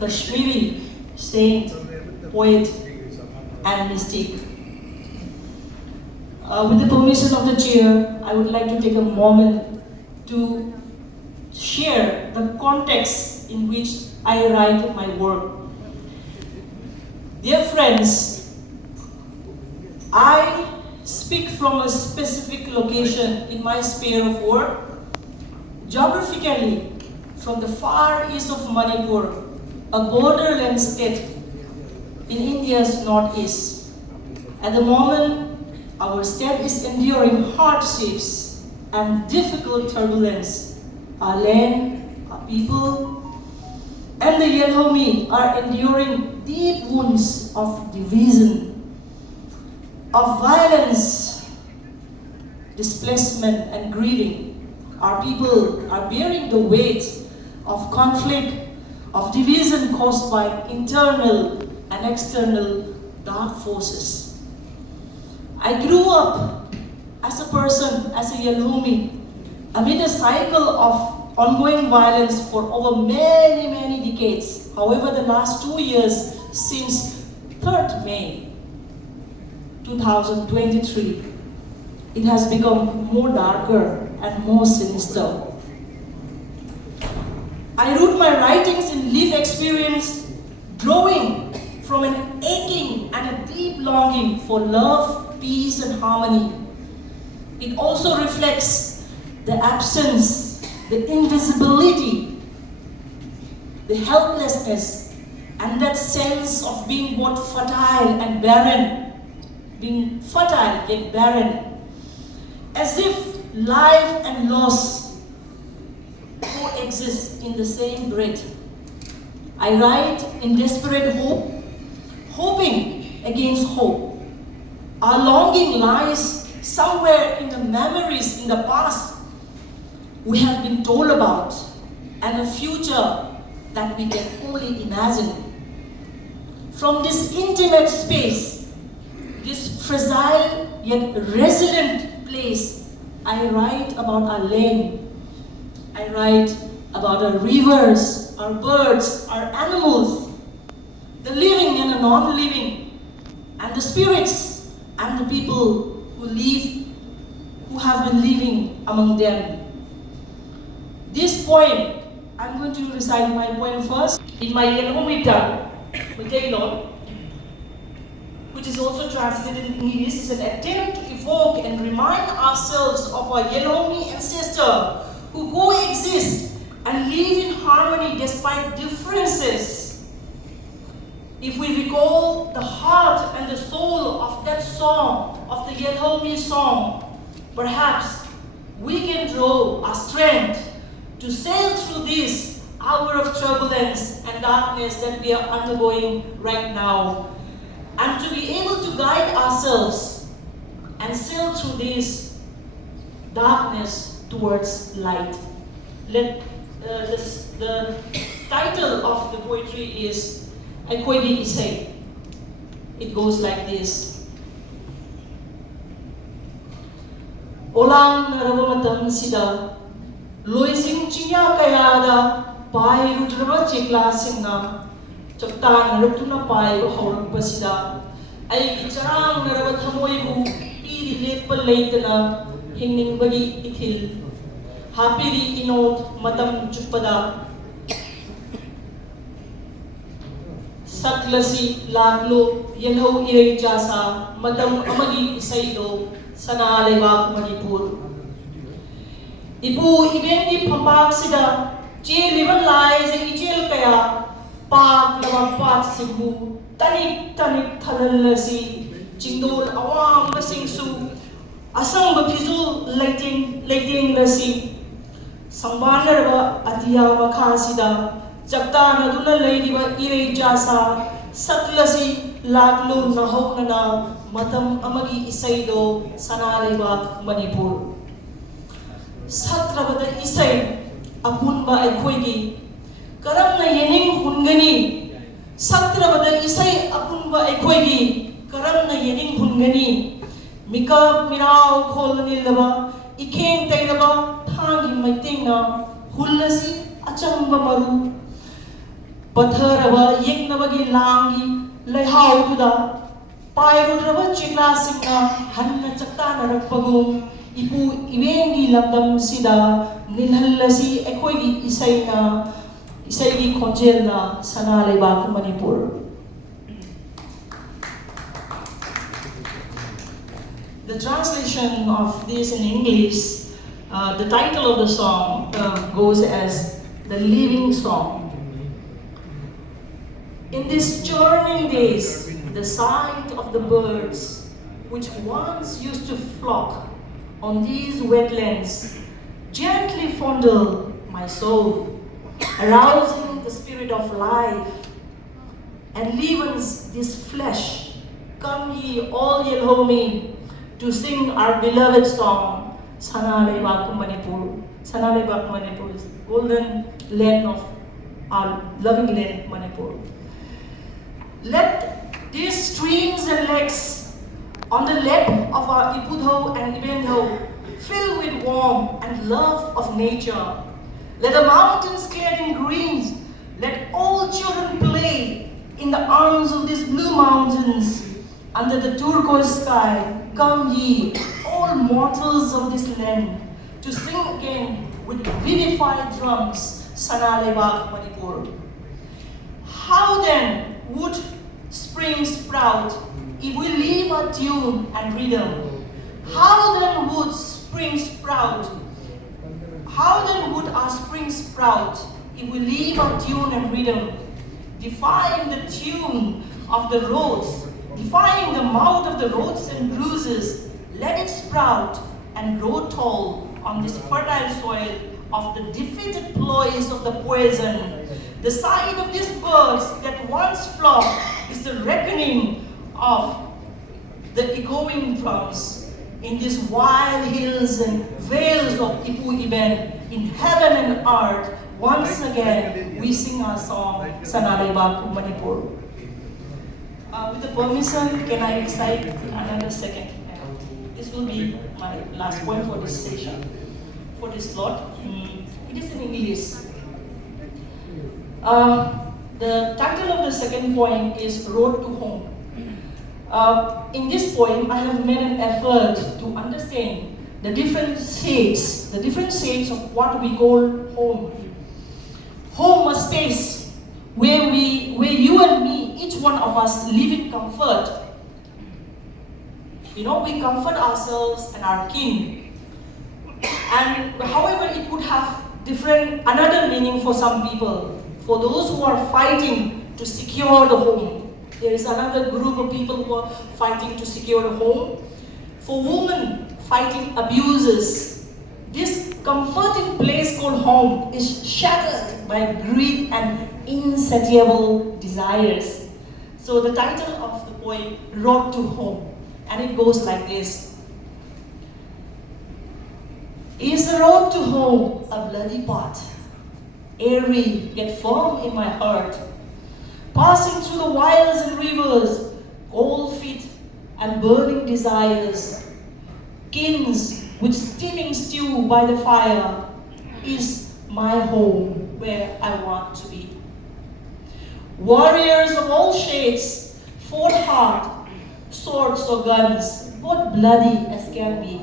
Kashmiri saint, poet, and mystic. With the permission of the chair, I would like to take a moment to share the context in which I write my work. Dear friends, I speak from a specific location in my sphere of work, geographically from the far east of Manipur, a borderland state in India's northeast. At the moment, our state is enduring hardships and difficult turbulence. Our land, our people, and the Yelhomi are enduring deep wounds of division, of violence, displacement, and grieving. Our people are bearing the weight of conflict, of division caused by internal and external dark forces. I grew up as a person, as a Yelhomi, amid a cycle of ongoing violence for over many decades. However, the last 2 years, since 3rd May 2023, it has become more darker and more sinister. I root my writings in lived experience, drawing from an aching and a deep longing for love, peace, and harmony. It also reflects the absence, the invisibility, the helplessness, and that sense of being both fertile and barren, being fertile yet barren, as if life and loss coexist in the same breath. I write in desperate hope, hoping against hope. Our longing lies somewhere in the memories in the past we have been told about, and a future that we can only imagine. From this intimate space, this fragile yet resilient place, I write about our land. I write about our rivers, our birds, our animals, the living and the non-living, and the spirits and the people who have been living among them. This poem, I'm going to recite my poem first in my Yelhomi tongue, which is also translated in English. Is an attempt to evoke and remind ourselves of our Yelhomi ancestor who coexist and live in harmony despite differences. If we recall the heart and the soul of that song, of the Yelhomi song, perhaps we can draw our strength to sail through this hour of turbulence and darkness that we are undergoing right now, and to be able to guide ourselves and sail through this darkness towards light. The title of the poetry is Akademi Isai. It goes like this. Olang naraba matam sida loising chinya kayada pai rudraba chikla singna chakta narutuna pai bahaurak pasida ai charang naraba thamoi bu piri lepal leitana hingning bagi ithil hapiri inot matam chupada saklasi laglo yelho irei jasa matam amagi isaido sana lewa Manipur. Ibu ibengi pambak sida che liban lai ze ichel kaya pak lawan pat sibu tanik thalalasi chingdol awam basingsu asang bapizu lighting lasi sambanarba atiya makha sida chakta naduna leidiba irei jasa saklasi laglo nahawnana matam amagi isaido sana lewa Manipur. Satrabada isai apunba aikhoigi karamna yening hungani satrabada isai apunba aikhoigi karamna yening hungani mika mirao kholani laba ikeng tailaba thangi maitingna hullasi achamba maru Patharaba Yengnabagi Langi, Lahauda, Pyrodrava Chiklasina, Hanna Chakana Pagum, Ipu Ivengi Lamdam Sida, Nilhalasi Ekoigi Isaina, Isaigi Konjelna, Sanaleba Manipur. The translation of this in English, the title of the song goes as The Living Song. In these churning days, the sight of the birds, which once used to flock on these wetlands, gently fondle my soul, arousing the spirit of life, and leavens this flesh. Come ye all yellow me, to sing our beloved song, Santhalembi Manipur. Santhalembi Manipur is golden land of our loving land, Manipur. Let these streams and lakes on the lap of our Ipudho and Ibendho fill with warmth and love of nature. Let the mountains clad in greens, let all children play in the arms of these blue mountains. Under the turquoise sky, come ye, all mortals of this land, to sing again with vivified drums, Santhalembi Manipur. How then would spring sprout if we leave our tune and rhythm? How then would spring sprout? How then would our spring sprout if we leave our tune and rhythm? Defying the tune of the roads, defying the mouth of the roads and bruises, let it sprout and grow tall on this fertile soil of the defeated ploys of the poison. The sight of these birds that once flocked is the reckoning of the echoing drums in these wild hills and vales of Ipu Iben, in heaven and earth. Once again, we sing our song, Santhalembi Manipur. With the permission, can I recite another second? This will be my last point for this session, for this slot. It is in English. The title of the second poem is Road to Home. In this poem, I have made an effort to understand the different shades of what we call home. Home, a space where you and me, each one of us, live in comfort. We comfort ourselves and our kin. And however, it could have another meaning for some people. For those who are fighting to secure the home, there is another group of people who are fighting to secure the home. For women fighting abuses, this comforting place called home is shattered by greed and insatiable desires. So the title of the poem, Road to Home, and it goes like this. Is the road to home a bloody path, airy yet firm in my heart, passing through the wilds and rivers, cold feet and burning desires, kings with steaming stew by the fire, is my home where I want to be. Warriors of all shades fought hard, swords or guns, both bloody as can be.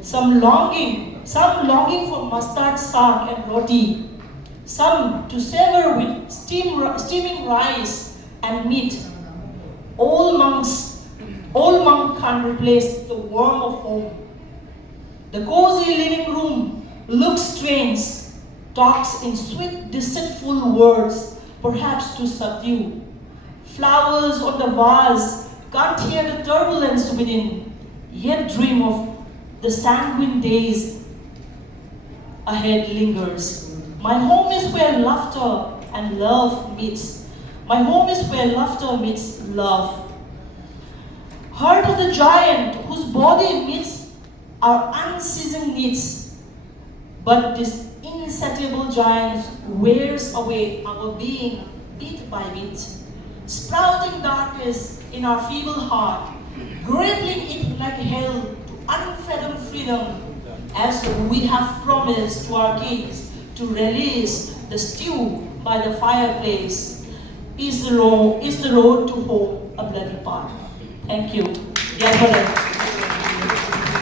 Some longing for mustard sack and roti, some to savor with steaming rice and meat. All monk can't replace the warmth of home. The cozy living room looks strange, talks in sweet, deceitful words, perhaps to subdue. Flowers on the vase can't hear the turbulence within, yet dream of the sanguine days ahead lingers. My home is where laughter and love meets. My home is where laughter meets love. Heart of the giant whose body meets our unceasing needs. But this insatiable giant wears away our being bit by bit, sprouting darkness in our feeble heart, grappling it like hell to unfathomed freedom, as we have promised to our kings to release the stew by the fireplace is the road to home a bloody path. Thank you.